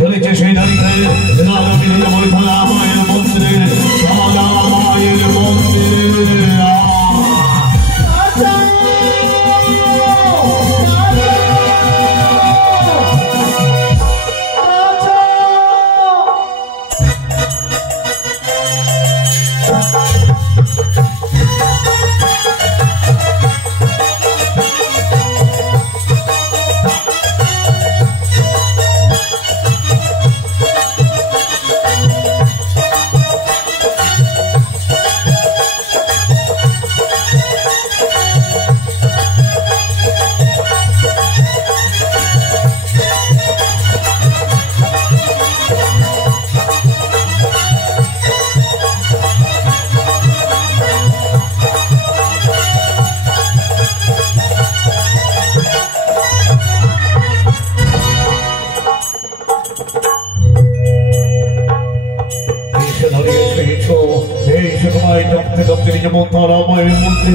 ধরেছে সেই নারীকে মায়ের মন্দিরে মায়ের মন্দিরে যেমন তারা মায়ের মধ্যে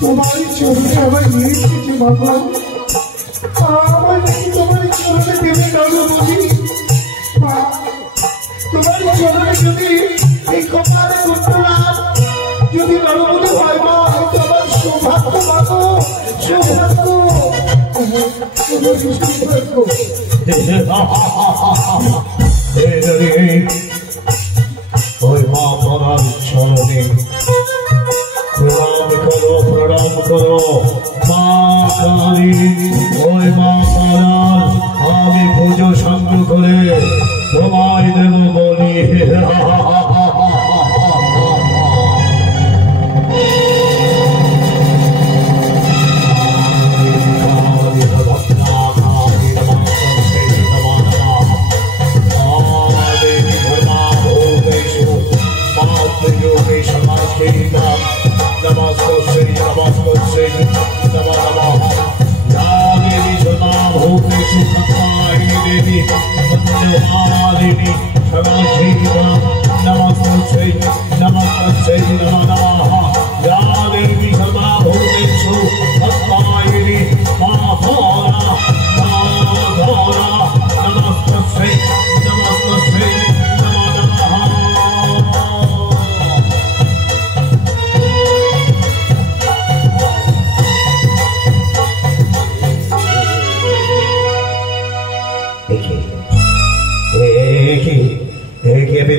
তোমার চোখে আবার নিয়ে এসেছে বাবা তোমার চোখে দেবে কারো বলি তোমার চোখে যদি এই কপালে করতাম যদি কারো বলি হয় মা হয়তো আমার সৌভাগ্য পাবো সৌভাগ্য ওই মা পরার চরণে প্রণাম করো মা কালী ওই মা পাড়ার আমি পুজো সঙ্গ করে তোমায় দেব বলি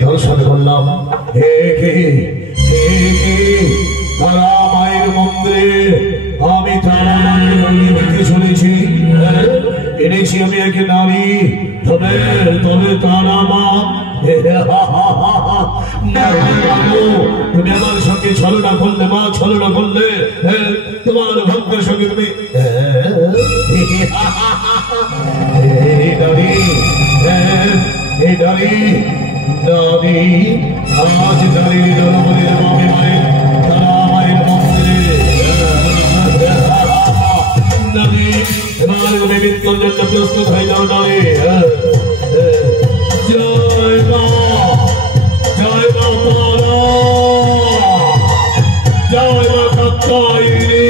দর্শন করলাম তারা মায়ের মন্দিরে আমি তারা মায়ের মন্দিরে চলেছি এনেছি আমি এক নারী তবে তবে তারা মা তুমি আমার সঙ্গে ছলনা করলে মা ছলনা করলে তোমার ভক্তের সঙ্গে তুমি এই নারী দাদি আজ দাঁড়িয়ে জনপদে আমি মায়ের তারা মায়ের মন্দিরে দাদি এবার মৃত্যুর জন্য প্রস্তুত হয়ে যাও দাঁড়ি জয় মা তারা জয় মা কাত্যায়নী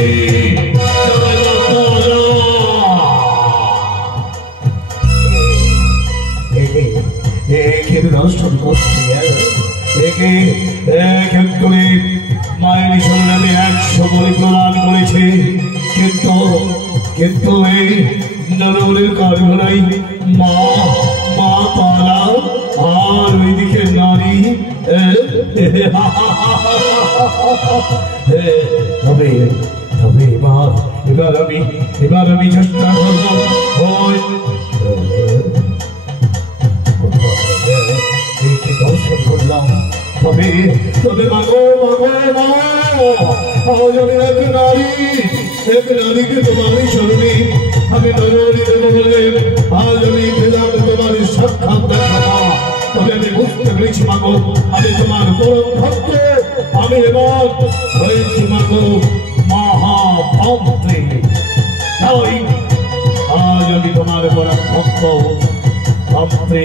জয় মা তারা অনুষ্ঠান করছে মায়ের শরীরে আমি 100 বলে প্রদান করেছি কিন্তু এই নরবরের কারণেই মা মা তারা আর ওইদিকে নারী তবে এবার আমি চেষ্টা করবো দর্শন করলাম তবে মাগো এক নারীকে তোমারই স্মরণে আমি নরবলি দেবো বলে আজ আমি আমি এবার হয়েছি মাগো মহাভক্তি। তাই আজ আমি তোমার বড় ভক্ত ভক্তি।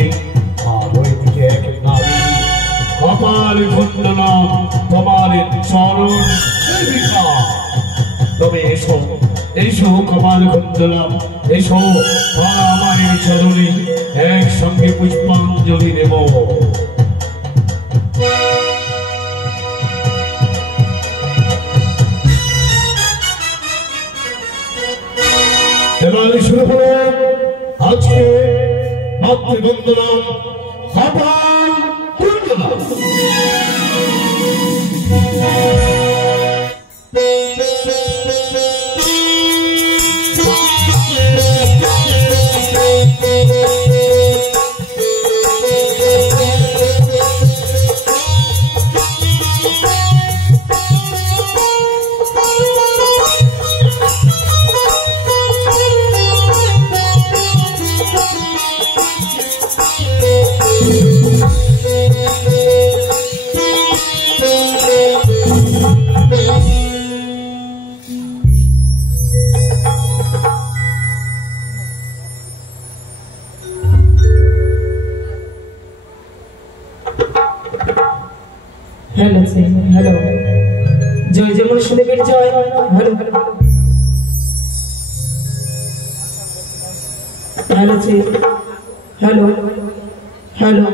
আর ওইদিকে এক নারী কপাল কুণ্ডলা তোমার চরণ সেবিকা। তবে এসো এসো কপাল কুণ্ডলা, এসো আমার চরণে একসঙ্গে পুষ্পাঞ্জলি দেব। এবারে শুরু হলো আজকে মাতৃবন্দনা কপাল কুণ্ডলা। हेलो से हेलो जय जय मुर्शिदेवर जय हेलो हेलो से हेलो हेलो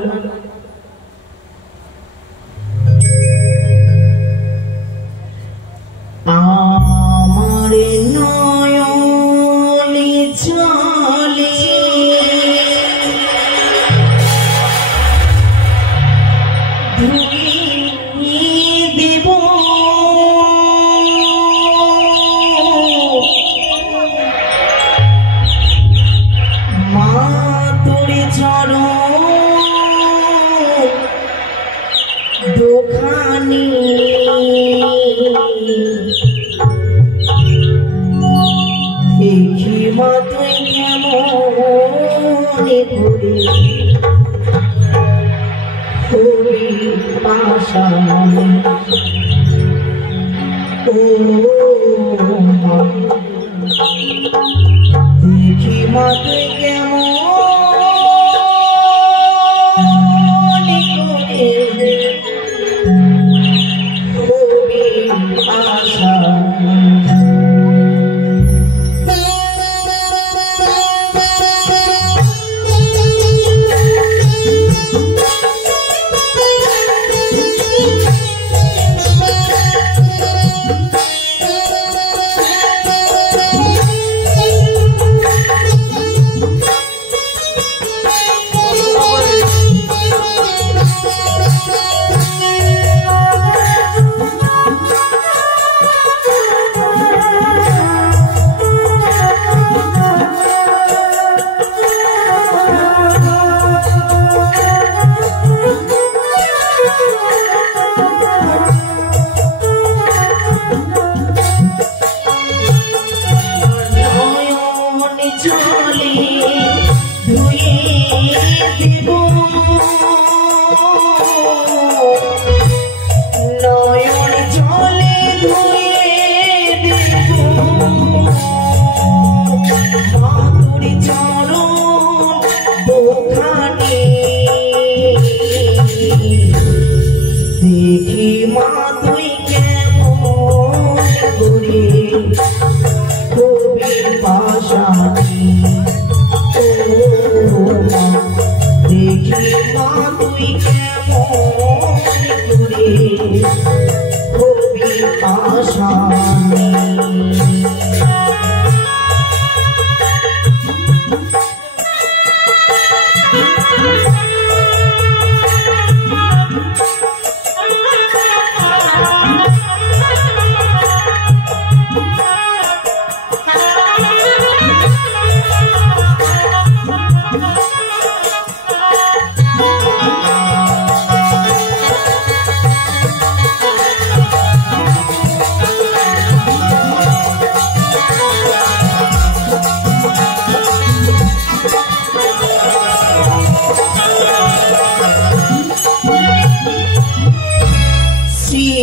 आमारे नयने चले देखी मत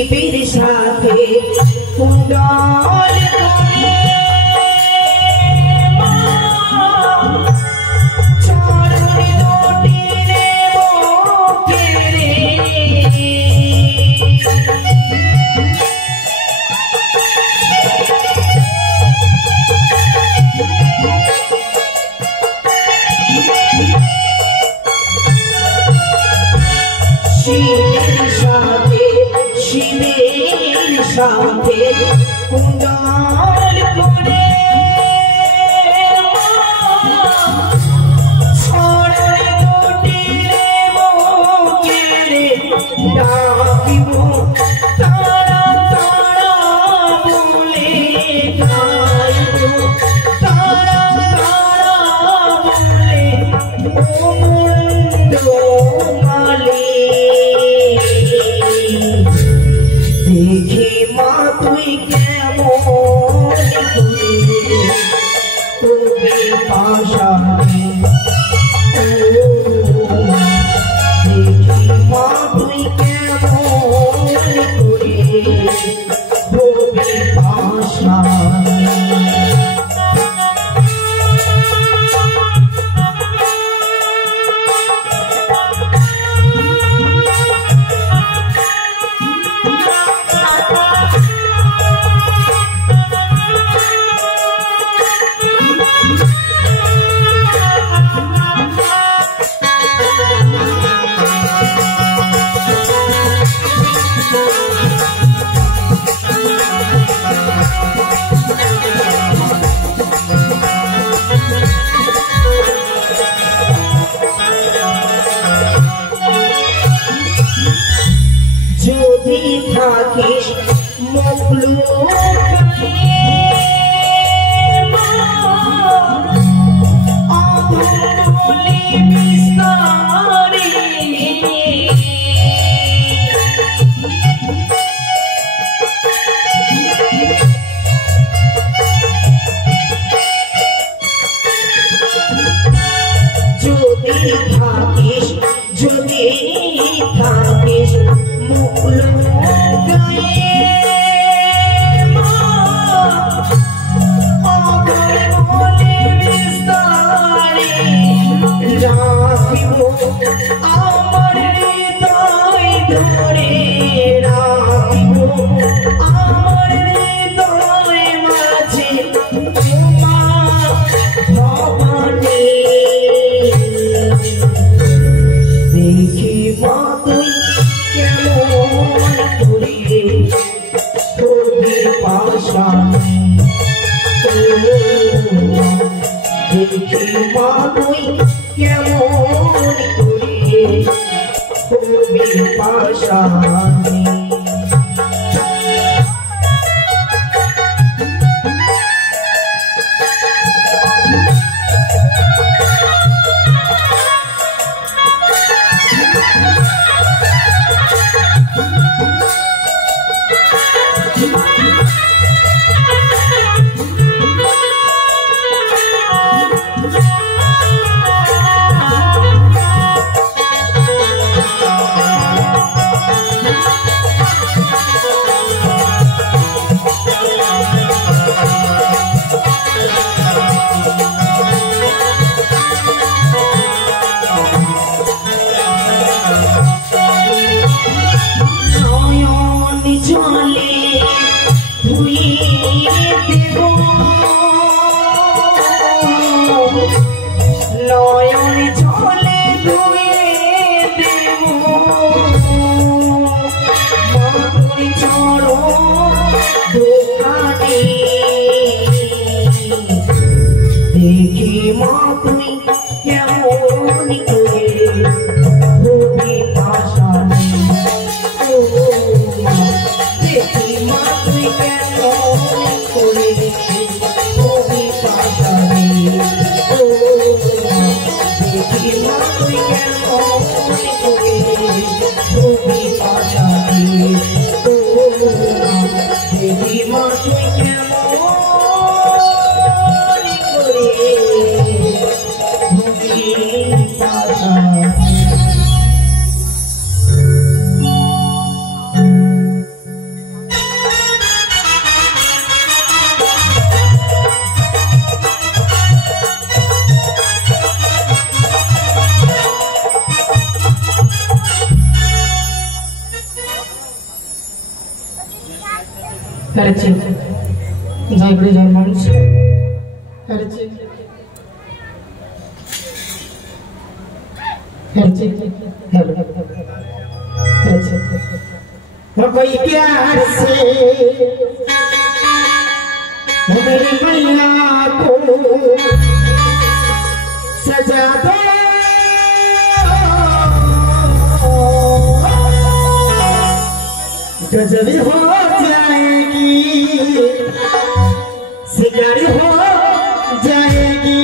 শিবের সাথে কুণ্ডল করে চরণ দুটি নেব কেড়ে শিবের সাথে কুণ্ডল করে চরণ দুটি নেব কেড়ে ডাকিব তারা তারা বলে গাইব তারা তারা বলে ও মুন্ড মালে দেখি মা তুই কেমন তুমি পাশানে দেখি মা তুই কেমন তুমি পাশানে যদি থাকিস যদি থাকিস মুখলো গায়ে রাখিব আমার হৃদয় ধরে রাখিব আমার হৃদয় মাঝে মা ভবানী দেখি মা তুই কেমন করে তুমি পাশানে দেখি মা তুই কেমন করে তুমি পাশানে নয়ন জলে ধুয়ে দেব মাতুর চরণ দোকানে দেখি মা তুই কেমন করে তুমি পাশানে দেখি মা তুই কেমন করে তুমি পাশানে দেখি মা তুই কেমন করে তুমি পাশানে দেখি মা তুই কেমন করে তুমি পাশানে করেছে জয় করে জয় মানুষ করেছে करेছে करेছে वो कोई प्यार से वो मेरी मैया को सजा दो गजब हो जाएगी सिंगारी हो जाएगी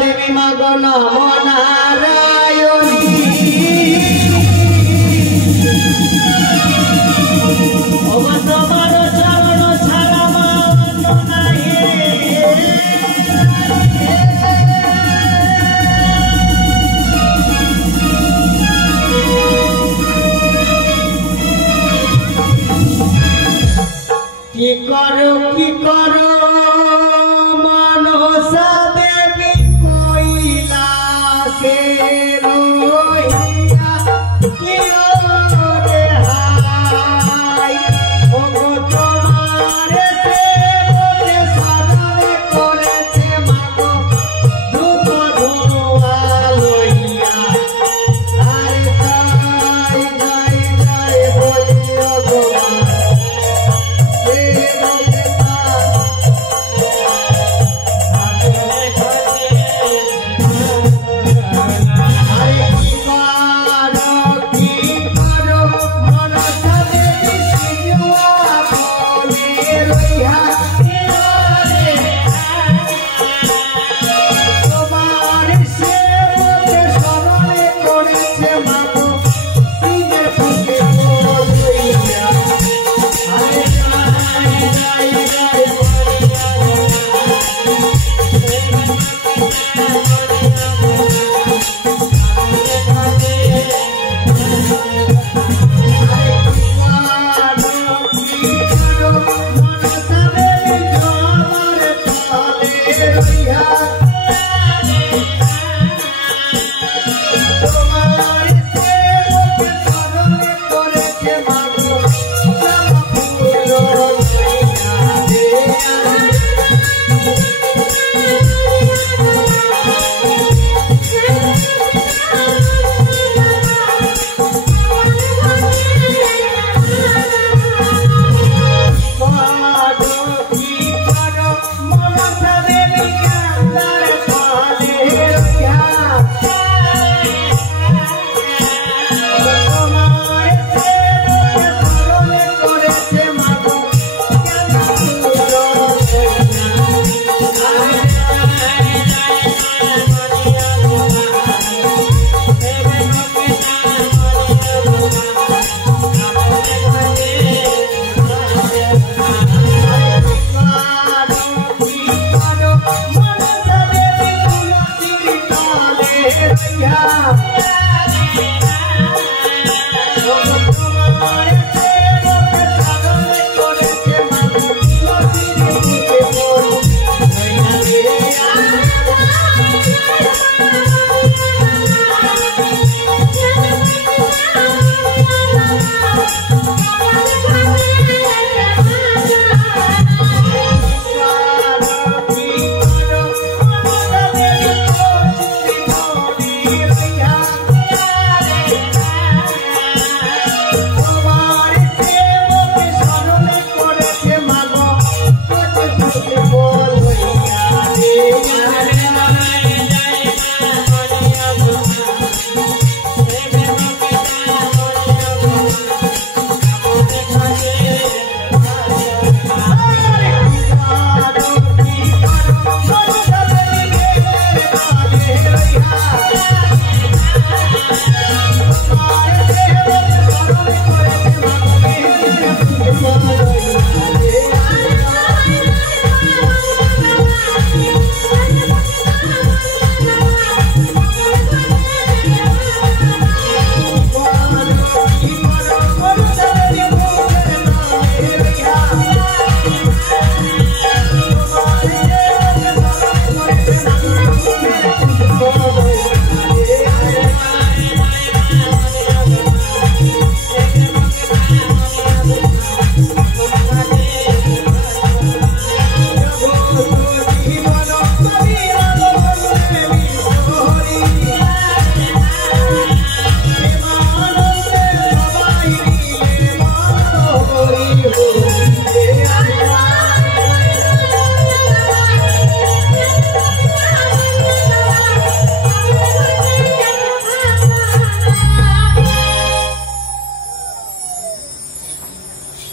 देवी मग नमो नारायणी তোমার চরণ ছাড়া মান নাই কি করো मनसा देवी कोइला से रोहिया कियो रे हाय ओ गो तुम्हारे से बोले सारे करेছে मागो धूप धुआ लोहिया आरे गाय गाय गाय बोलियो गो ए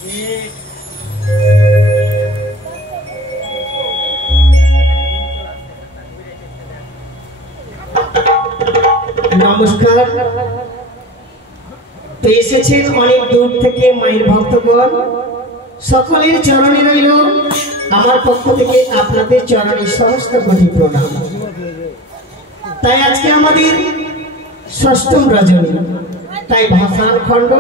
নমস্কার। তো এসেছেন অনেক দূর থেকে মায়ের ভক্তগণ, সকলের চরণে রইল আমার পক্ষ থেকে আপনাদের চরণে সমস্ত কোটি প্রণাম। তাই আজকে আমাদের ষষ্ঠম রজনী, তাই ভাসান খণ্ড,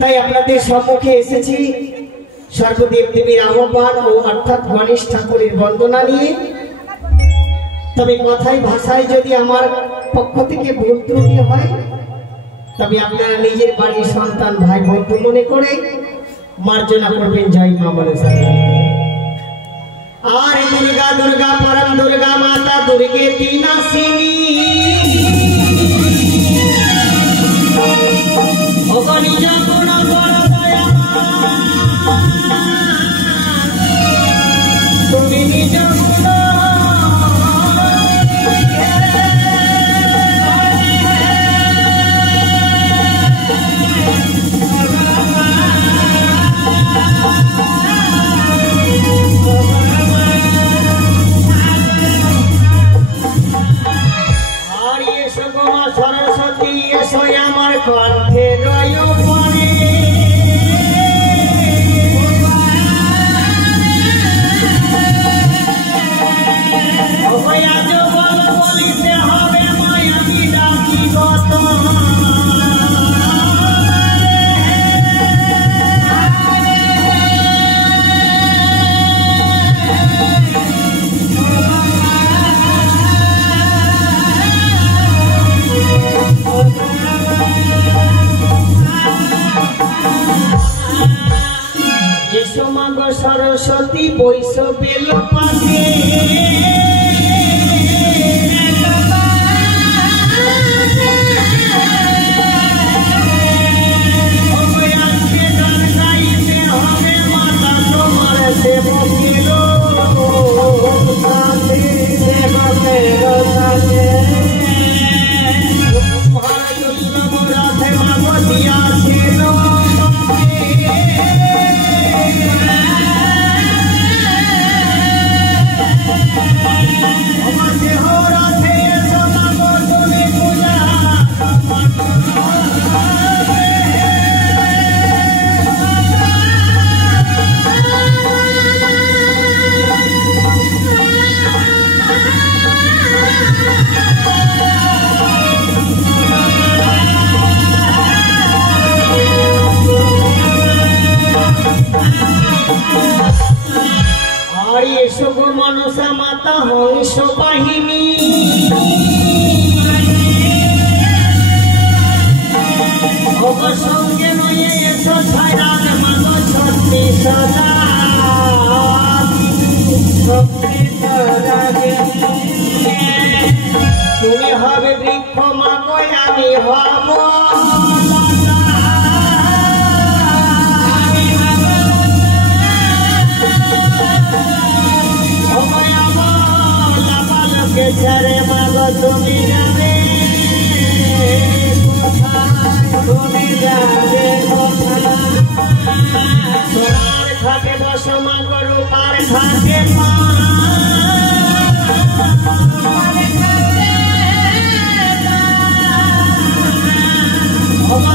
তাই আপনাদের সম্মুখে এসেছি সর্বদেব দেবীর আহ্বান ও অর্থাৎ গণেশ ঠাকুরের বন্দনা নিয়ে। তবে কথায় ভাষায় যদি আমার পক্ষ থেকে ভুল ত্রুটি হয়, তবে আপনারা নিজের বাড়ির সন্তান ভাই বন্ধু মনে করে মার্জনা করবেন। জয় মা মনসা। আর দুর্গা দুর্গা পরম দুর্গা মাতা দুর্গে তিনাসিনী, নিজ গুণ বড় দয়া তুমি নিজ গুণ সরস্বতী এসো আমার কণ্ঠে রয় পরে, আজ বল বলিতে হবে মায়াবী ডাকি গত, সরস্বতী বৈশ বেল পাশে, হবে মাতা তোমার সেবকের সাথে, সেবকের সাথে রাধে মাগো দিয়াছিল মনসা মাতা হংস বাহিনী, সঙ্গে নয়ে এসো ছাড়ার মাগ সত্যি সদা, তুমি হবে বৃক্ষ মাগ আমি হব ছেড়ে মাগ তুমি যাবে, তুমি যাবে সোনার ঘাটে বস মাগ রূপার ঘাটে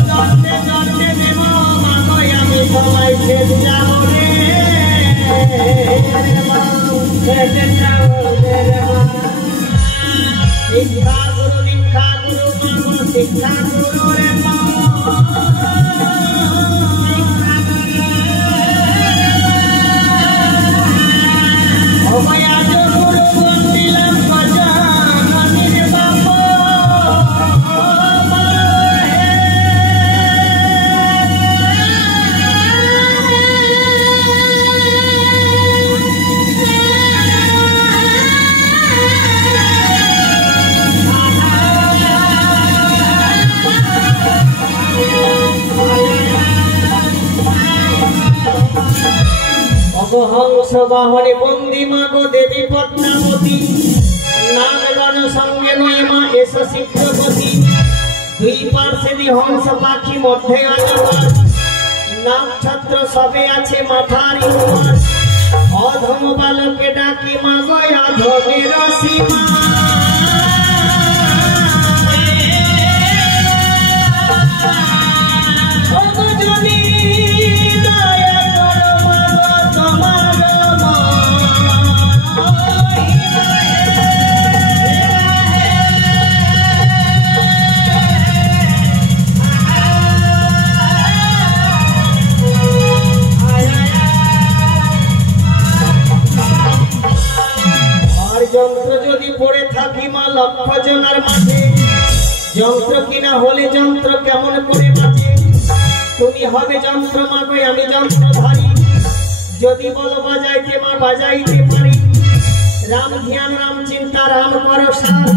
দণ্ডে দণ্ডে দেব মাগ আমি সবাই শেষ যাব রে, শিক্ষা গুরু দীক্ষা গুরু মাগো শিক্ষা গুরু রে আজ গুরু বন্দিলাম গজাননের বাপ, হংস বাহনে বন্দি মাগো দেবী পদ্মাবতী, নাগরণ সঙ্গে নয় মা এসো শীঘ্রপতি, দুই পার্শ্বে হংস পাখি মধ্যে আজবার, নাম ছত্র সবে আছে মাথার উপর অধম বালকে ডাকি মাগয় অধমের সীমা যন্ত্র যদি পড়ে থাকি মা লক্ষ জনার মাঝে যন্ত্র কিনা হলে যন্ত্র কেমন করে বাজে তুমি হবে যন্ত্র মাগো আমি যন্ত্রধারী যদি বলো বাজাইতে মা বাজাইতে পারি রাম ধ্যান রাম চিন্তা রাম করসার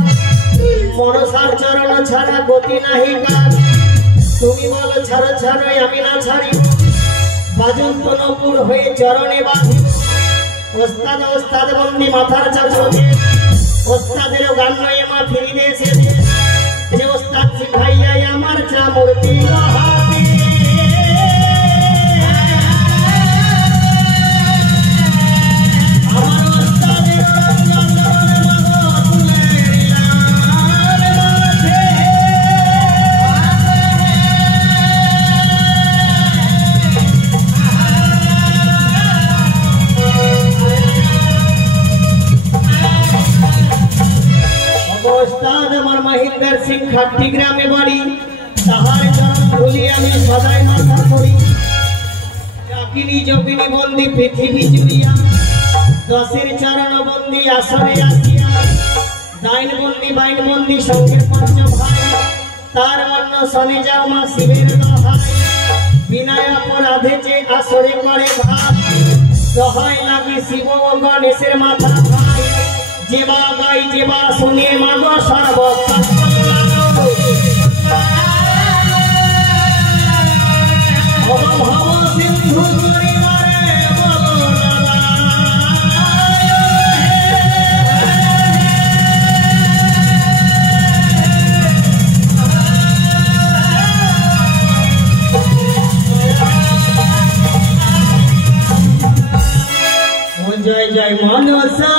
মনসার চরণ ছাড়া গতি নাহি কার তুমি বলো ছাড়ো ছাড়ো আমি না ছাড়ি বাজন্ত নপুর হয়ে চরণে বাঁধি ওস্তাদ ওস্তাদ বন্দি মাথার চাচকে ওস্তাদের গান নয় মা ফিরিয়ে এসেছে যে ওস্তাদ শিখাইয়া আমার চা মূর্তি আমার ওস্তাদের মহিন্দর সিং খাট্টি গ্রামে বাড়ি তাহার চরণ ধুলি আমি সদাই মাথা করি কাকিনী যোগিনী বন্দি পৃথিবী জুড়িয়া দশের চরণ বন্দি আসরে আসিয়া দাইন বন্দি বাইন বন্দি সঙ্গের পঞ্চ ভাই তার অন্য শনি যাও মা শিবের দহাই বিনয় অপরাধে যে আসরে করে ভাত দহাই লাগে শিব ও গণেশের মাথা ভাই যেবা গাই যেবা শুনে মাগো সর্বস্ব সিন্ধু জয় জয় মনসা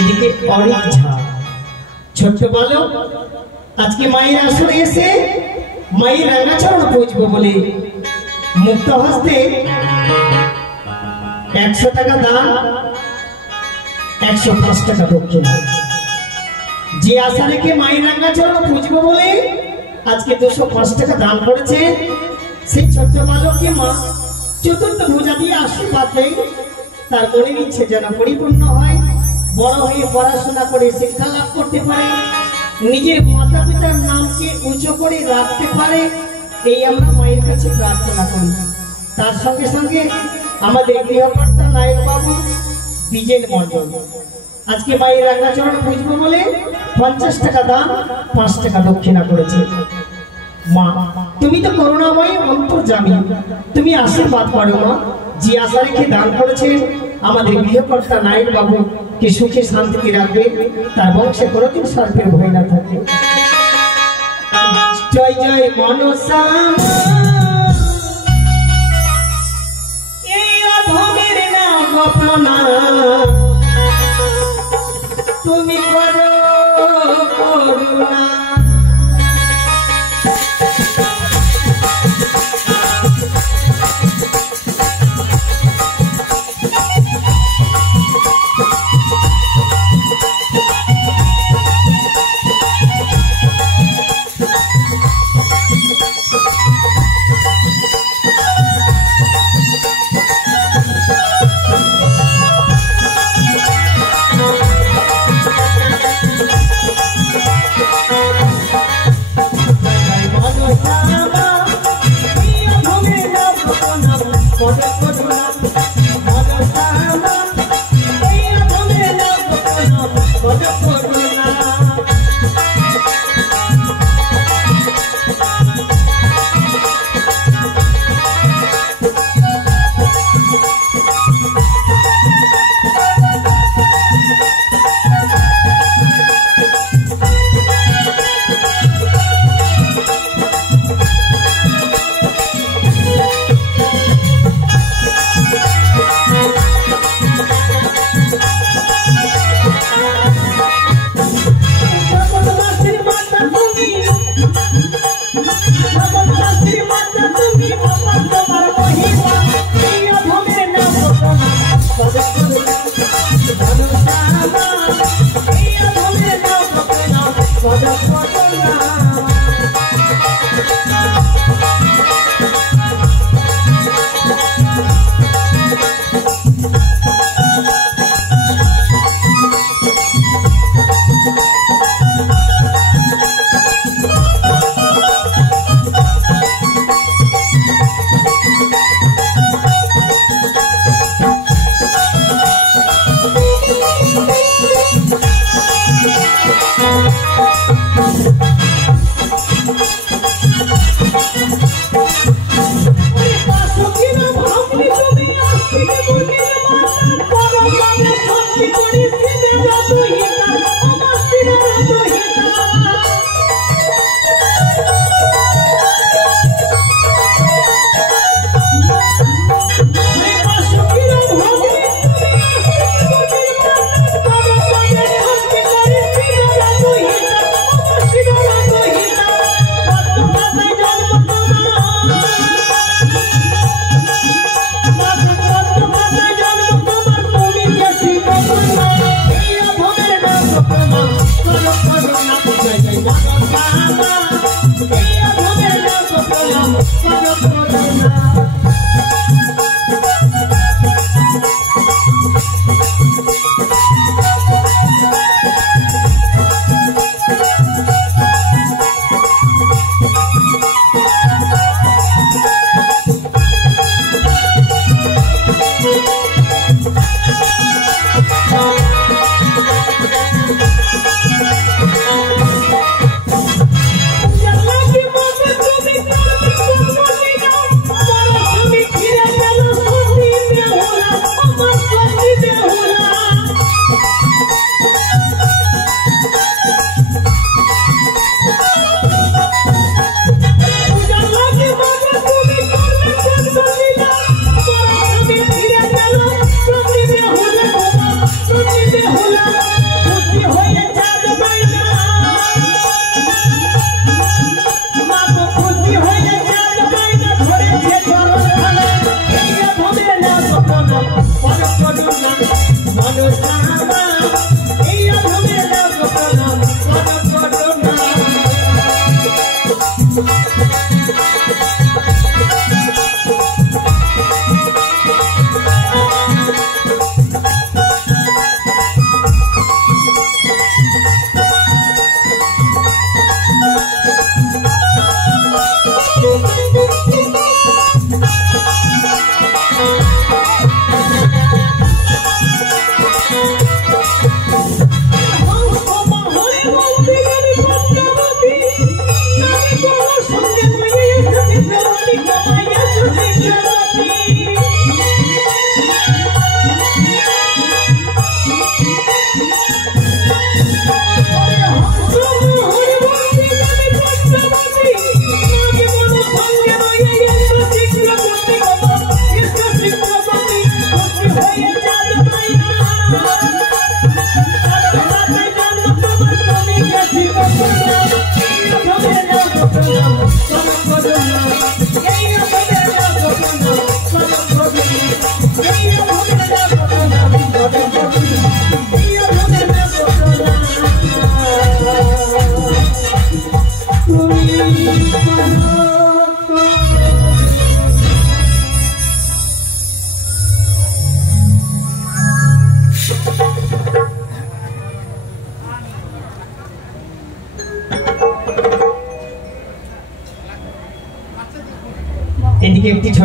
এদিকে অনেক ঝাড় ছোট্ট বালক আজকে মায়ের আসরে এসে মায়ের রাঙাচরণ পুজবো বলে মুক্ত হস্তে 100 টাকা দান 105 টাকা দক্ষিণা যে আশা রেখে মায়ের রাঙাচরণ পুজবো বলে আজকে 205 টাকা দান করেছে সেই ছোট্ট বালককে মা চতুর্থ ভুজা দিয়ে আশীর্বাদ দেয় তার মনের ইচ্ছে যেন পরিপূর্ণ হয় বড় হয়ে পড়াশোনা করে শিক্ষা লাভ করতে পারে নিজের মাতা পিতার নামকে উঁচু করে রাখতে পারে এই আমরা মায়ের কাছে প্রার্থনা করি তার সঙ্গে সঙ্গে আমাদের গৃহকর্তা নায়ক বাবু বিজেন মন্ডল আজকে মায়ের রাঙাচরণ পুজবো বলে 50 টাকা দান 5 টাকা দক্ষিণা করেছে মা তুমি তো করুণাময়ী অন্তর্যামী তুমি আশীর্বাদ করো মা যে আশা রেখে দান করেছে আমাদের গৃহকর্তা নায়ক বাবু কে সুখে শান্তিতে রাখবে তার বংশে কোনোদিন সর্পের ভয় না থাকে জয় জয় মনসা এই অধমের নাম গোপনা তুমি করো করুণা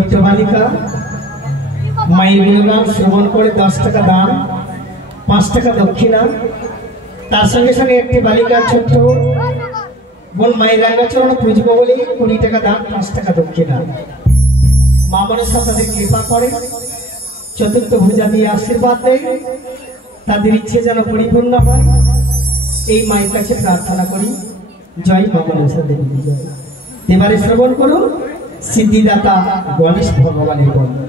ছোট্ট বালিকা মায়ের গুণগান শ্রবণ করে 10 টাকা দান, 5 টাকা দক্ষিণা। তার সঙ্গে সঙ্গে একটি বালিকার ছোট্ট বোন মায়ের রাঙ্গাচরণ পুজবো বলে 20 টাকা দান, 5 টাকা দক্ষিণা। মা মনসা তাদের কৃপা করে, চতুর্থ ভুজা দিয়ে আশীর্বাদ দেয়, তাদের ইচ্ছে যেন পরিপূর্ণ হয়। এই মায়ের কাছে প্রার্থনা করি, জয় মা মনসা দেবী জয়। এবারে শ্রবণ করুন সিদ্ধিদাতা গণেশ ভগবানের বন্দনা।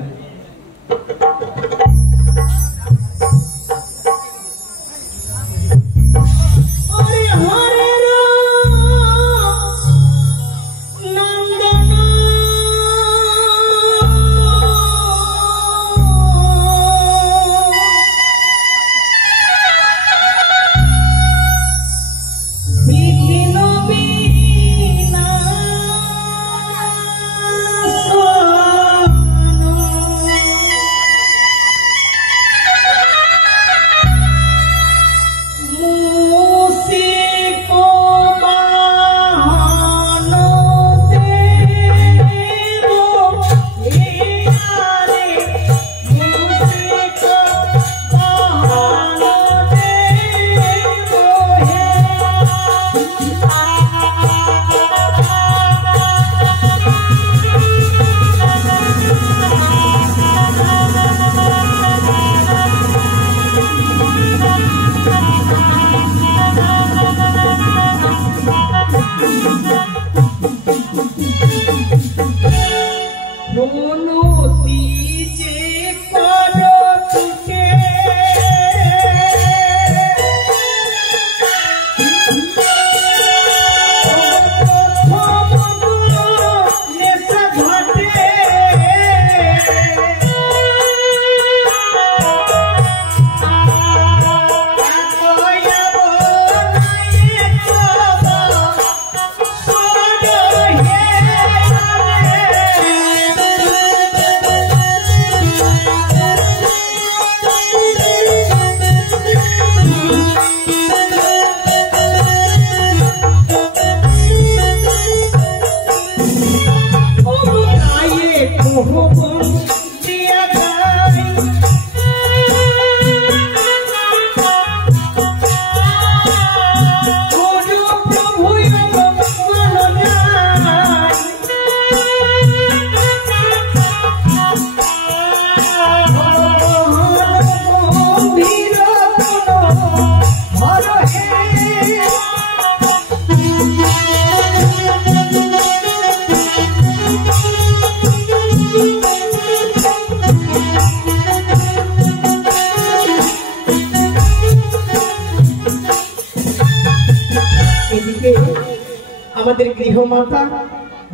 আমাদের গৃহমাতা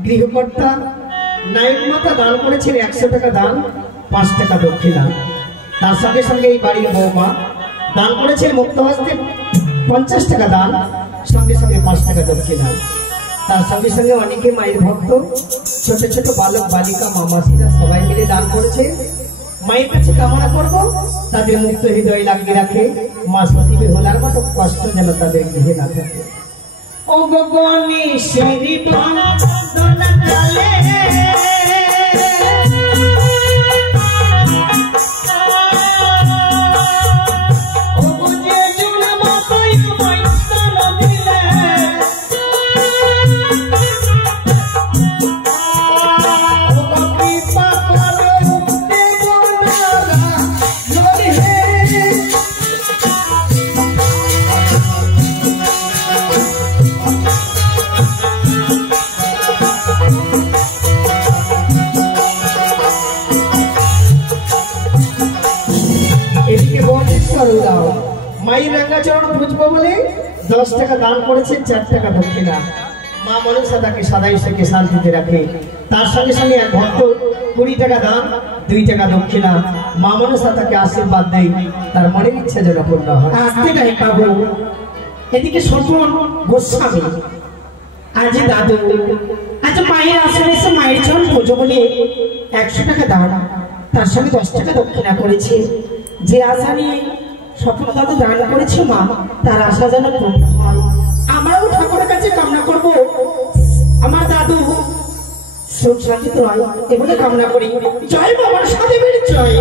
গৃহকর্তা নায়ক মাতা দান করেছেন 100 টাকা দান, 5 টাকা দক্ষিণা। তার সঙ্গে সঙ্গে এই বাড়ির বৌমা দান করেছেন মুক্ত হস্তে 50 টাকা দান, সঙ্গে সঙ্গে 5 টাকা দক্ষিণা। তার সঙ্গে সঙ্গে অনেকে মায়ের ভক্ত ছোট ছোট বালক বালিকা মামাসিরা সবাই মিলে দান করেছে। মায়ের কাছে কামনা করব তাদের মুক্ত হৃদয় লাগিয়ে রাখে, মা সতী বেহুলার মতো কষ্ট যেন তাদের গৃহে না থাকে। ও গণেশেরি বন্দনা চলে মায়ের রাঙ্গাচরণ বুঝবো বলে 10 টাকা দান করেছেন, 4 টাকা দক্ষিণা। মা মনসা তাকে সদাই সুখে শান্তিতে রাখে। তার সঙ্গে সঙ্গে এক ভক্ত 20 টাকা দান, 2 টাকা দক্ষিণা। মা মনসা তাকে আশীর্বাদ দেয়, তার মনের ইচ্ছা যেন পূর্ণ হয়। আসতেটাই পাবো। এদিকে স্বপন গোস্বামী আজ দাদু আজ মায়ের আসলে এসে মায়ের চরণ পুজো বলে 100 টাকা দান, তার সঙ্গে 10 টাকা দক্ষিণা করেছে। যে আশা নিয়ে স্বপন দাদু দান করেছে মা, তার আশা যেন পূর্ণ হয়। আমরাও ঠাকুরের কাছে কামনা করব আমার দাদু সুখ শান্তি হয় এগুলো কামনা করি। জয় বাবার সাদেবের জয়।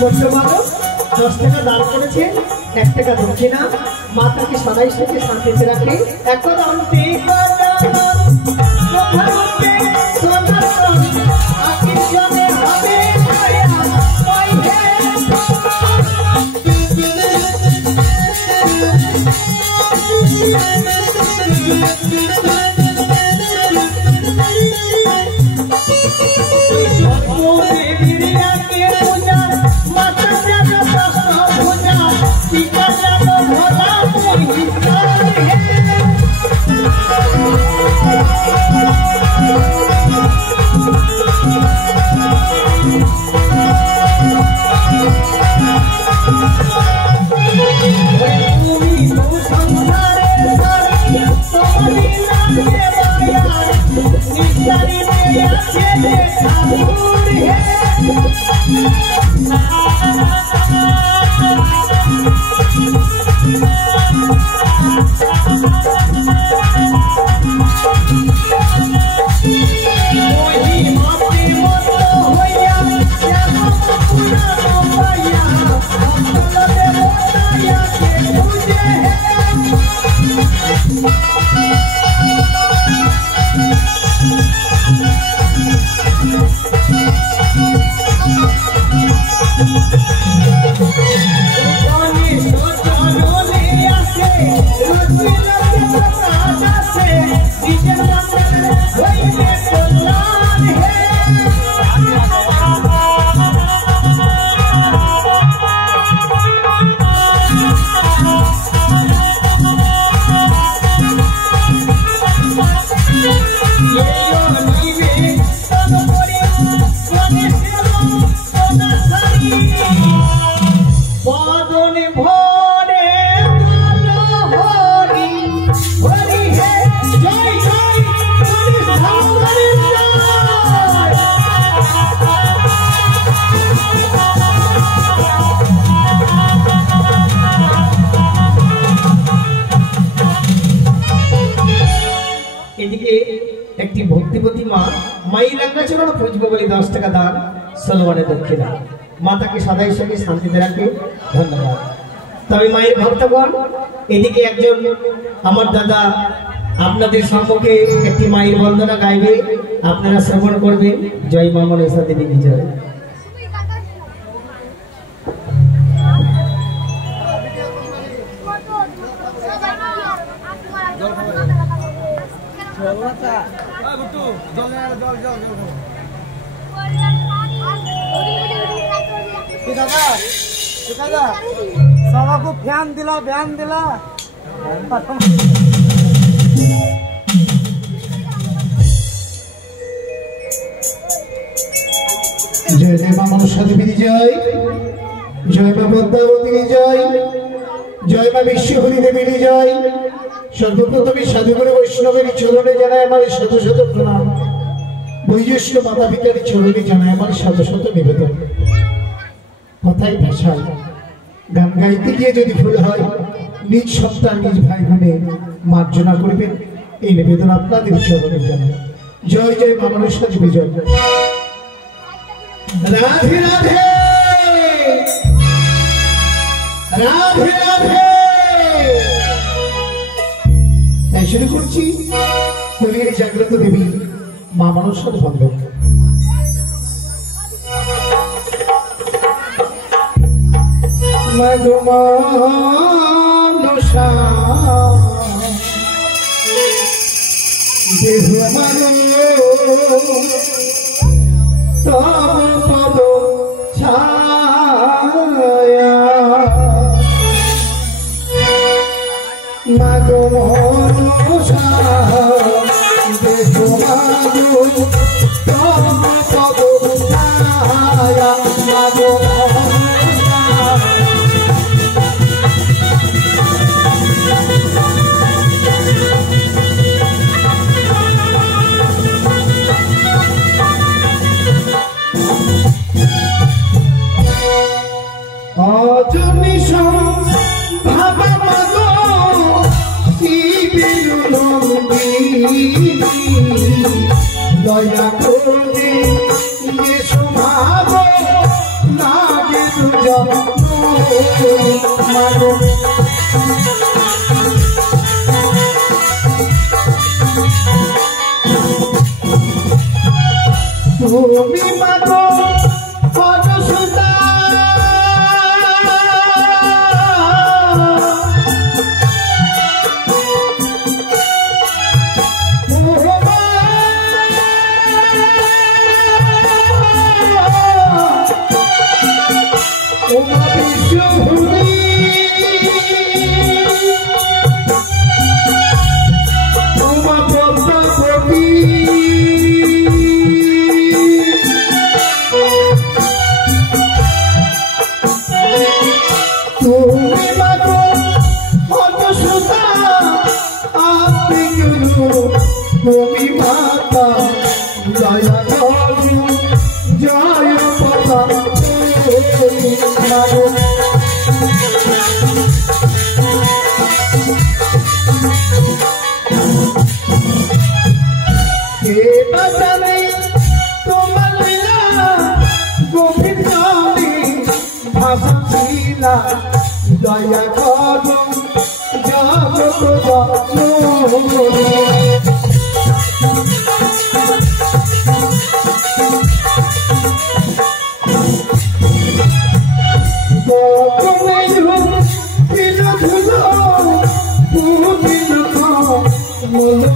ছোট্ট বাবু 10 টাকা দান করেছে, 1 টাকা দক্ষিণা। মাতাকে সদাই সুখে শান্তিতে রাখে। এদিকে একটি ভক্তিপতি মা মায়ের রাঙ্গাচরণ খুঁজবো বলে 10 টাকা দান, 16 দক্ষিণা। মাতাকে সদাই সঙ্গে শান্তিতে রাখে। ধন্যবাদ। তবে মায়ের ভক্তগণ, এদিকে একজন আমার দাদা আপনাদের সম্মুখে একটি মায়ের বন্দনা গাইবে, আপনারা শ্রবণ করবেন। জয় মা মনসা দেবী কি জয়। সবাইকে ফ্যান দিলা জয় জয় মা মনসা দেবী জয়, জয় মা পদ্মাবতী জয়, জয় মা বিশ্বহরি দেবী জয়। সর্বপ্রথমে সাধুগুরু বৈষ্ণবের চরণে জানায় আমার শত শত প্রণাম, বৈজ্যেষ্ঠ মাতা পিতার চরণে জানায় আমার শত শত নিবেদন। কথাই ভাষায় গান গাইতে গিয়ে যদি ভুল হয়, নিজ সন্তান নিজ ভাই বোনে মার্জনা করবেন, এই নিবেদন আপনাদের চরণে জানায়। জয় জয় মা মনসা দেবী জয়। রাধে রাধে রাধে রাধে। তাই শুরু করছি কলির জাগ্রত দেবী মা মনসার বন্দন। মনসা দেহ তব পদ ছায়া, মাগো মনসা দেহ মাগো তব পদ ছায়া, মাগো দয়া করে শোভাবো লাগে মাগো তুমি মাগো পদসুতা তুমি মাতা জয় জয় পতা কে বাজানে তোমার লীলা গোবিন্দ ভাষা লীলা দয়া করো জগৎ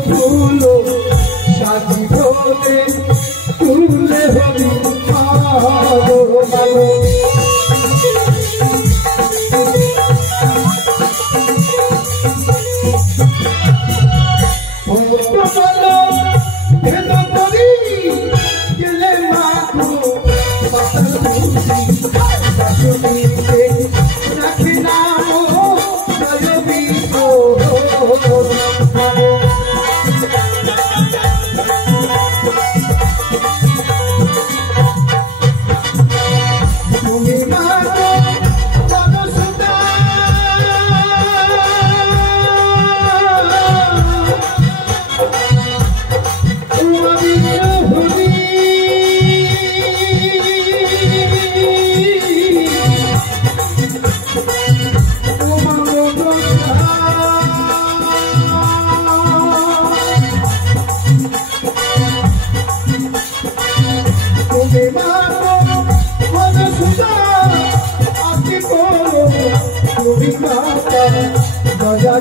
ফুলো সাজি ভোলে তুলে হলি মাগো মাগো এদিকে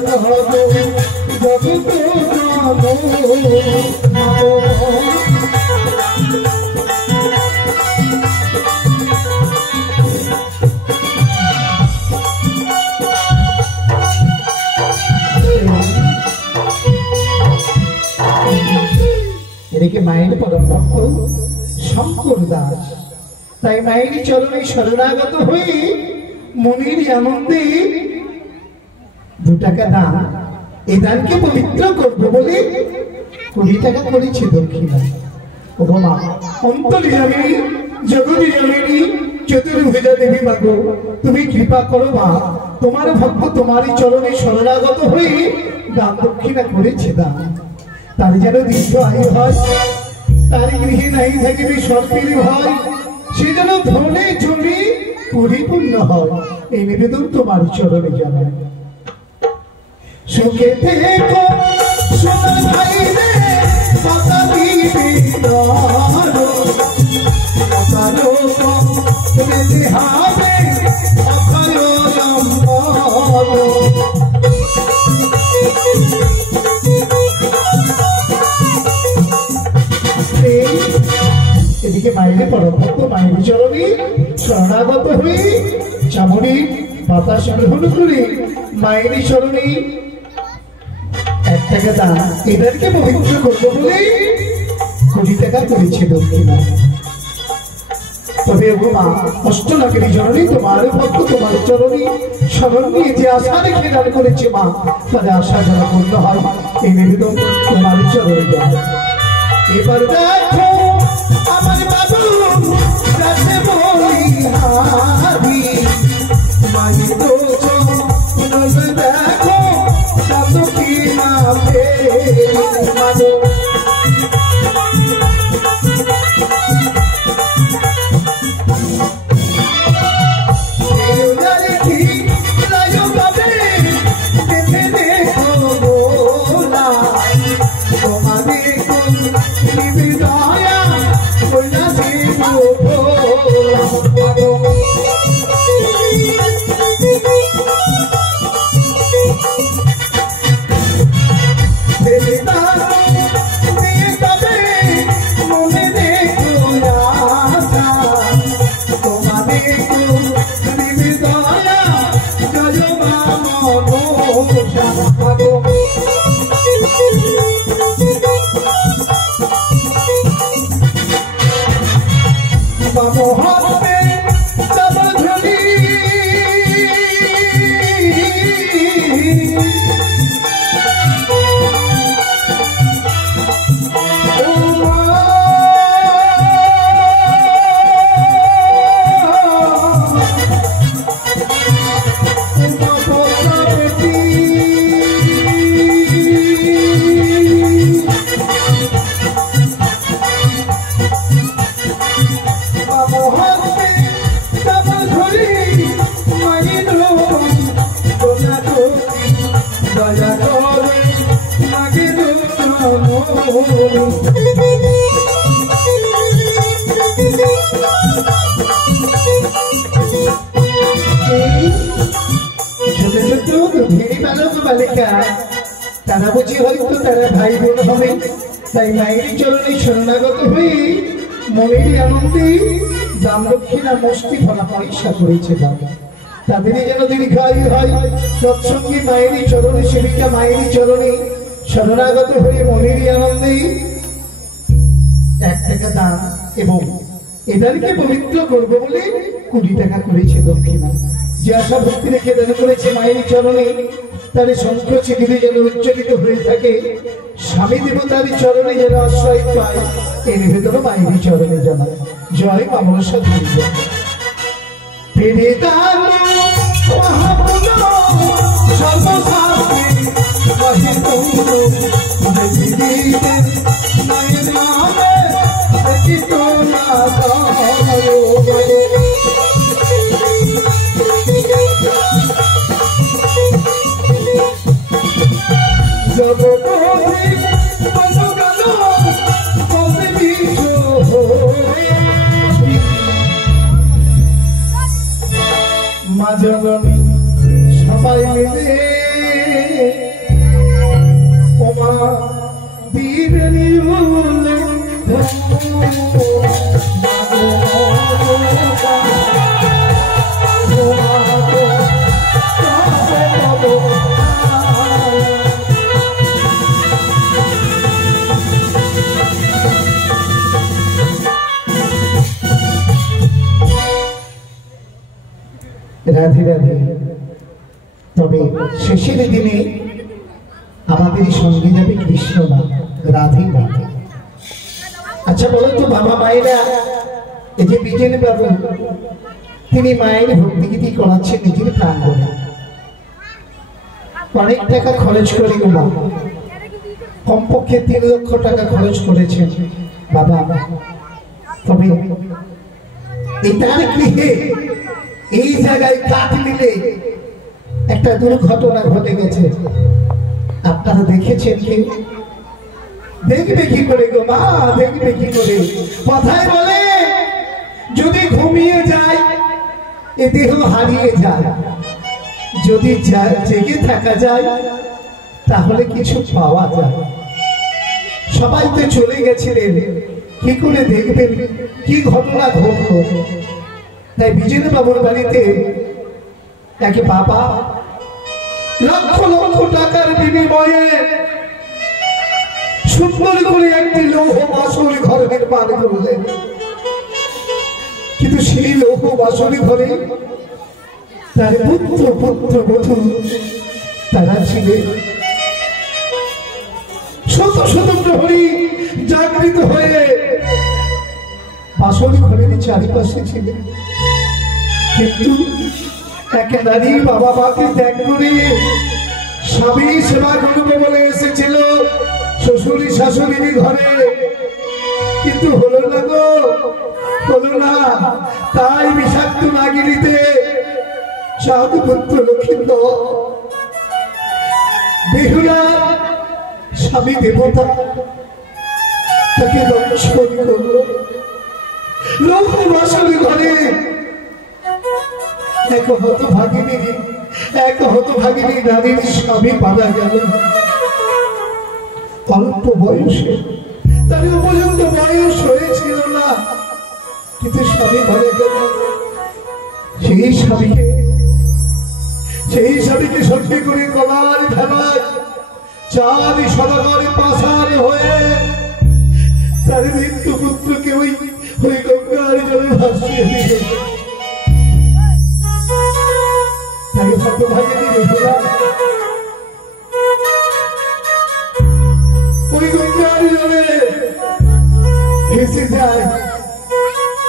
মায়ের পরম ভক্ত শঙ্কর দাস তাই মায়ের চরণে শরণাগত হয়ে মনির আনন্দে 2 টাকা দান এই দানকে পবিত্র করবো বলে 20 টাকা করেছি দক্ষিণা। ও মা অন্তর্যামিনী জগদীজননী চতুর্ভুজা দেবী মাগো তুমি কৃপা করো মা, তোমার ভক্ত তোমারই চরণে শরণাগত হয়ে দান দক্ষিণা করেছে দান, তার যেন দীর্ঘ আয়ু হয়, তার গৃহে নাই থাকিবে সর্পের ভয়, সে যেন ধনে জমি পরিপূর্ণ হয়, এই নিবেদন তোমার চরণে জানাই। সুখে থেকো সোনার ভাই রে কথা দিবি নরো কথারো তুমি হবে অখরো নম্বরো। এদিকে মায়ের পরভক্ত মায়ের চরণে শরণাগত হয়ে চামড়ি বাতাস গ্রহণ করে মায়ের চরণে 1 টাকা দান এদেরকে পবিত্র করবো বলে 20 টাকা করেছে দক্ষিণা। তবে মা অষ্টনাগের জননী তোমার ভক্ত তোমার চরণে স্মরণ নিয়ে যে আশা রেখে দান করেছে মা, তাদের আশা যেন পূর্ণ হয়, এই নিবেদন তোমার চরণে যায়। এবার দেখো আমার বাবু কাছে বলি হারি মায়ের দেখো কত কি না তারা বুঝি হয়তো তারা ভাই বোন হবে, তাই মায়ের চরণে শরণাগত হয়ে মনের আনন্দে দান দক্ষিণা মস্তি ভরা পয়সা করেছে দাদা, তাদের যেন দীর্ঘায়ু হয়। তৎসঙ্গে মায়ের চরণে সেবিকা মায়ের চরণে শরণাগত হয়ে মনের আনন্দে 1 টাকা দান এবং এদেরকে পবিত্র করবো বলে 20 টাকা করেছে দক্ষিণা। যে আশা ভক্তি রেখে দান করেছে মায়ের চরণে তার শঙ্খ চিঠিতে যেন উচ্চারিত হয়ে থাকে, স্বামী দেবতার চরণে যেন আশ্রয় পায়, এই নিবেদন মায়ের চরণে জানায়। জয় মা মনসা দেবী। মা জননী সবাই মিলে মা দিবেনি বলে রাধে রাধে। তবে শেষের দিনে আমাদের সঙ্গে যাবে কৃষ্ণ না, রাধে রাধে। আচ্ছা বলো তো বাবা মায়েরা, এই যে বিজেন বাবু তিনি মায়ের ভক্তিগীতি করাচ্ছেন নিজের প্রাণ বলে, অনেক টাকা খরচ করে গো মা, কমপক্ষে 3 লক্ষ টাকা খরচ করেছেন বাবা। তবে এই তার গৃহে এই জায়গায় কাঠ মিলে একটা দুর্ঘটনা ঘটে গেছে। আপনারা দেখেছেন কি? দেখবে কি করে গো মা, দেখবে কি করে? কথায় বলে যদি ঘুমিয়ে যায় এ দেহ হারিয়ে যায়, যদি জেগে থাকা যায় তাহলে কিছু পাওয়া যায়। সবাই তো চলে গেছিলেন, কি করে দেখবেন কি ঘটনা ঘটলো? তাই বিজেন বাবুর বাড়িতে এক বাবা লক্ষ লক্ষ টাকার বিনিময়ে সুন্দর করে একটি লৌহ বাসর ঘর নির্মাণ করলেন। কিন্তু সেই লৌহ বাসর ঘরে তার পুত্র পুত্রবধূ তারা ছিলেন। শত শত প্রহরী জাগৃত হয়ে বাসর ঘরের চারিপাশে ছিলেন। কিন্তু এক নারী বাবা মাকে ত্যাগ করে স্বামী সেবা করবে বলে এসেছিল শ্বশুরি শাশুড়ির ঘরে, কিন্তু হলো না গো, হলো না। তাই বিষাক্ত নাগিনীতে সাধু পুত্র লক্ষ্মীন্দর বেহুলা স্বামী দেবতা তাকে দংশন করল। লৌহ বাসর ঘরে এক হতভাগিনী নারীর স্বামী পাওয়া গেল। অল্প বয়সে, তার পর্যন্ত বয়স হয়েছিল না, কিন্তু স্বামী মারা গেল। সেই স্বামীকে সত্যি করে কলার ভেলায় চাঁদি সদাগরে পাশার হয়ে তার মৃত্যু পুত্রকে ওই গঙ্গার জলে ভাসিয়ে দিল। তাকে হতভাগিনী বেহুলা ওই গঙ্গার জলে ভেসে যায়।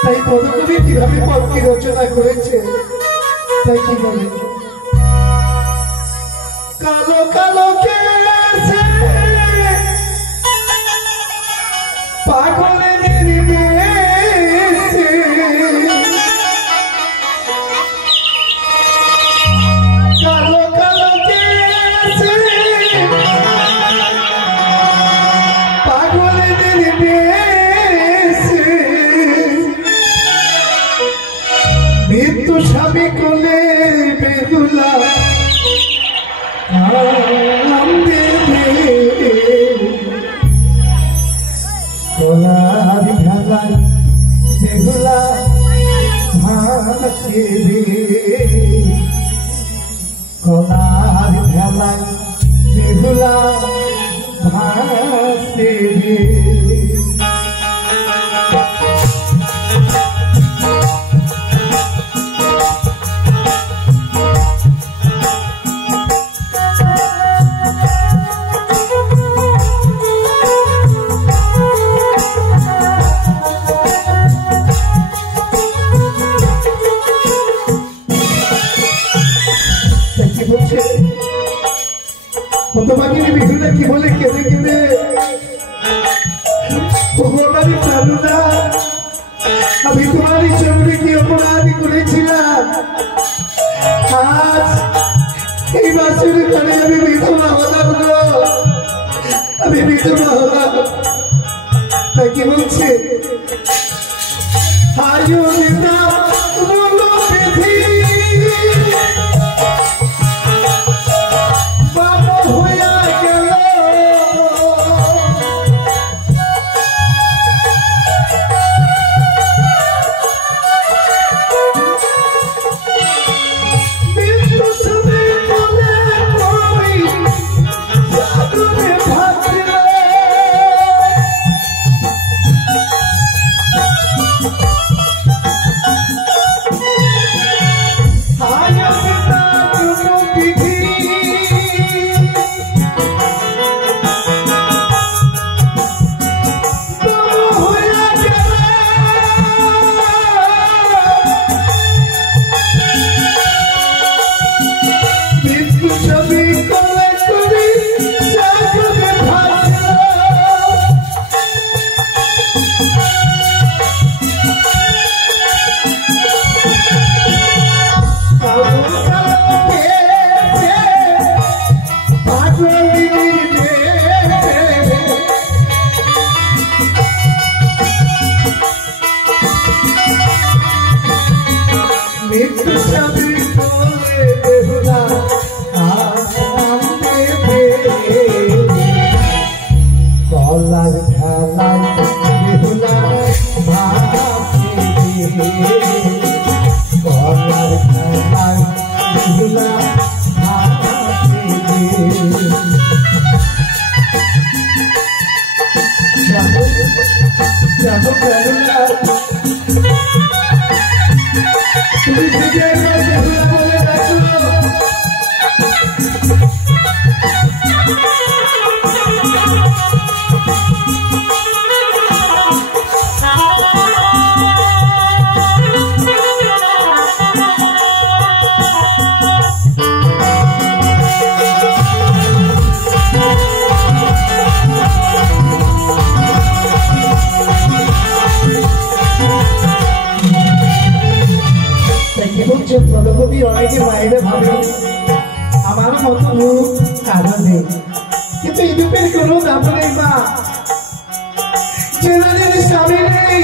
তাই পদকবি কিভাবে পদটি রচনা করেছে, তাই কি বলে? কালো কালো কেসে পাগলের বেশে, কালো কালো কেসে পাগলের বেশে মৃত্যু স্বামী কোলে বেহুলা কলার ভেলায় বেহুলা ভাসে রে, কলার ভেলায় বেহুলা ভাসে রে। হতভাগিনী বেহুলা কি বলে কেঁদে কেঁদে, আমি তোমারই চরণে কি অপরাধ করেছিলাম, আজ এই বাসের ঘরে আমি বিধবা হলাম গো, আমি বিধবা হলাম। তাই কি বলছে? আয়ু পিতা বলো বিধি বাবা হইয়া গেল, অনেকে বাইরে ভাবে আমার মতো রূপ কারো নেই, কিন্তু এই রূপের কোনো দাম নেই মা। যে নারীর স্বামী নেই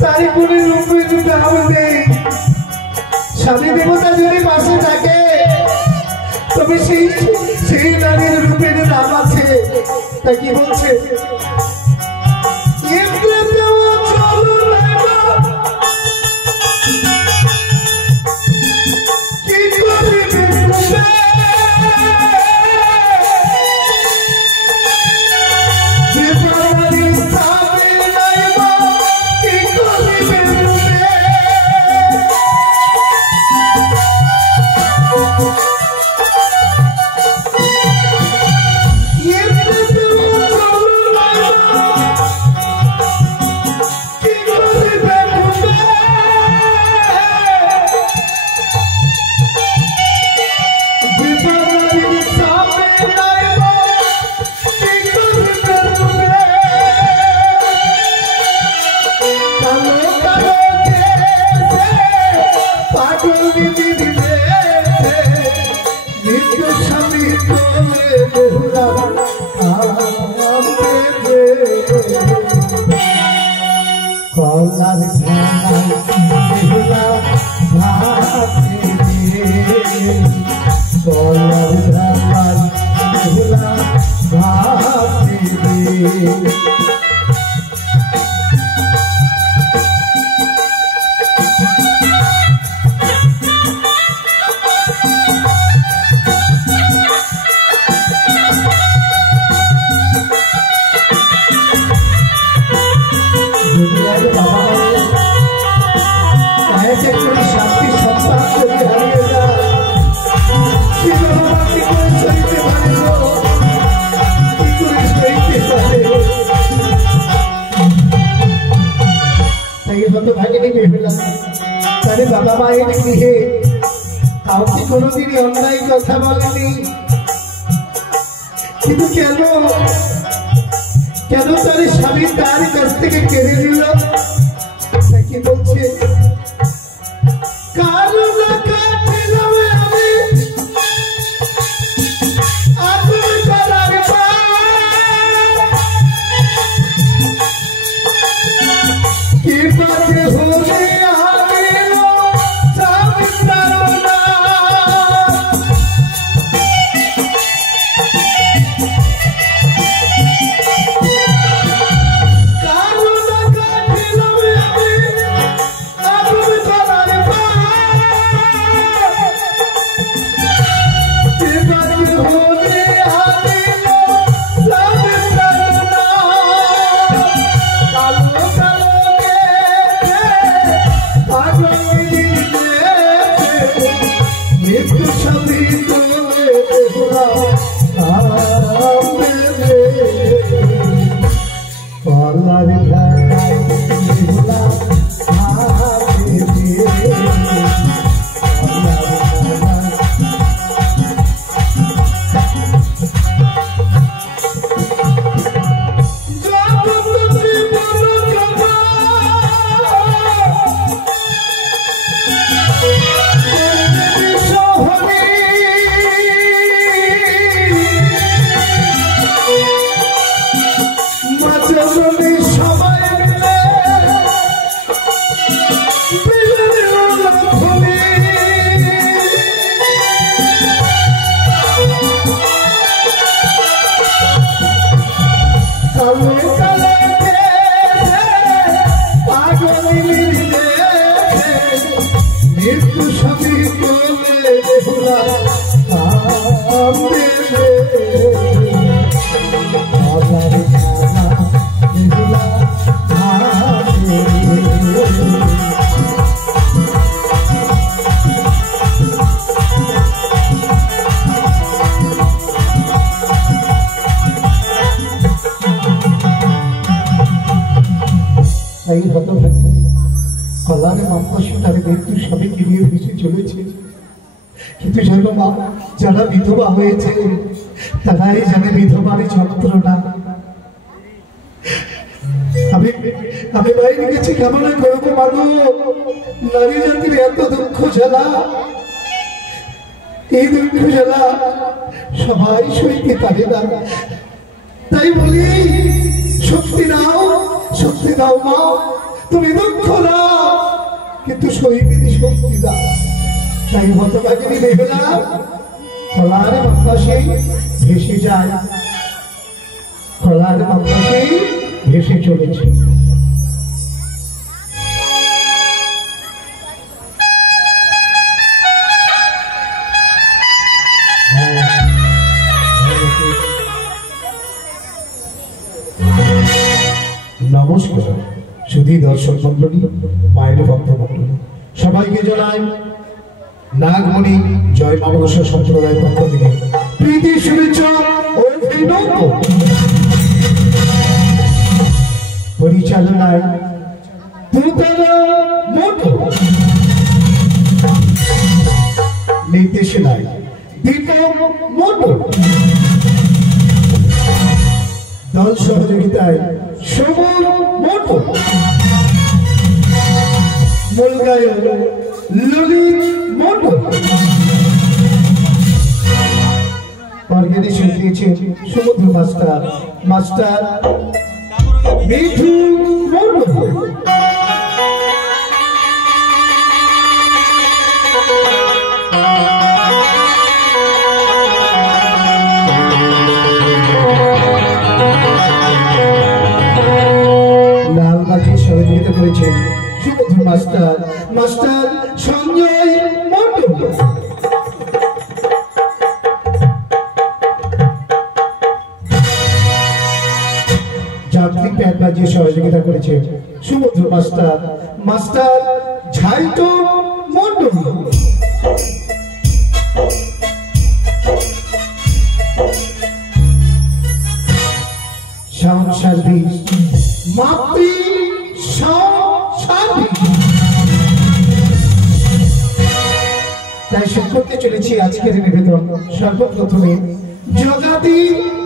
তারই কোনো রূপের দাম নেই। স্বামী দেবতা যদি পাশে থাকে তবে সেই নারীর রূপের দাম আছে। তা কি বলছে? বাবা মায়ের গৃহে কাউকে কোনোদিনই অন্যায় কথা বলেনি, কিন্তু কেন তার স্বামী তার কাছ থেকে কেড়ে নিল? কি বলছে? মৃত্যু স্বামী কোলে বেহুলা কান্দে রে আবার খানা বেহুলা কান্দে এই হতভাগ্য কল্যাণে মামপাশে তার মৃত্যুর স্বামীকে নিয়ে ভেসে চলেছে। কিন্তু জানো মা, যারা বিধবা হয়েছে তারাই জানে বিধবারই যন্ত্রণা। আমি বাইরে গেছি কেমন করবো মানো, নারী জাতির এত দুঃখ জ্বালা, এই দুঃখ জ্বালা সবাই সইতে পারে না। তাই বলি শক্তি দাও মা, তুমি দুঃখ দাও কিন্তু সইবিনি শক্তি দাও। তাই হতভাগিনী বেহুলা খোলার বাতাসে ভেসে যায়, খোলার বাতাসে ভেসে চলেছে। নমস্কার সুধী দর্শক মন্ডলী, মায়ের ভক্ত মন্ডলী, সবাইকে জানাই নাগমণি জয় মা মনসা সম্প্রদায়ের পক্ষ থেকে প্রীতি শুভেচ্ছা ও অভিনন্দন। পরিচালনায় তুতারা মোটো, নির্দেশনায় দীপক মোটো, দল সহযোগিতায় সমর মোটো, মূল গায়ক ললিত মোটো, অর্গানাইজেশন দিয়েছেন সমুদ্র মাস্টার মিঠু মোটো। লাল বাজি সহযোগিতা করেছেন সমুদ্র মাস্টার সঞ্জয় মোটো। যাত্রী প্যাড বাজিয়ে সহযোগিতা করেছেন সমুদ্র মাস্টার ঝাইটো মোটো। সাউন্ড সার্ভিস মাতৃ সার্ভিস। তাই সম্পর্কে চলেছি আজকের নিবেদন। সর্বপ্রথমে জগাতি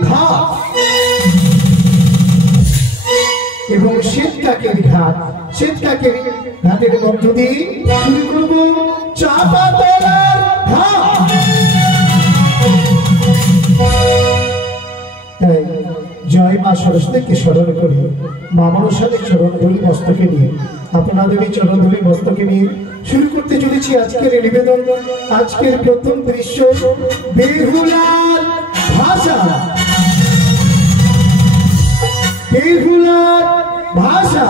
ঘাট এবং শ্বেতকাকের ঘাটের মধ্য দিয়ে শুরু করব চাপাতলার ঘাট। তাই জয় মা সরস্বতীকে স্মরণ করি, মা মনসাদের চরণধূলি মস্তকে নিয়ে, আপনাদের এই চরণধূলি মস্তকে নিয়ে শুরু করতে চলেছি আজকের নিবেদন। আজকের প্রথম দৃশ্য বেহুলার ভাষা। বেহুলার ভাষা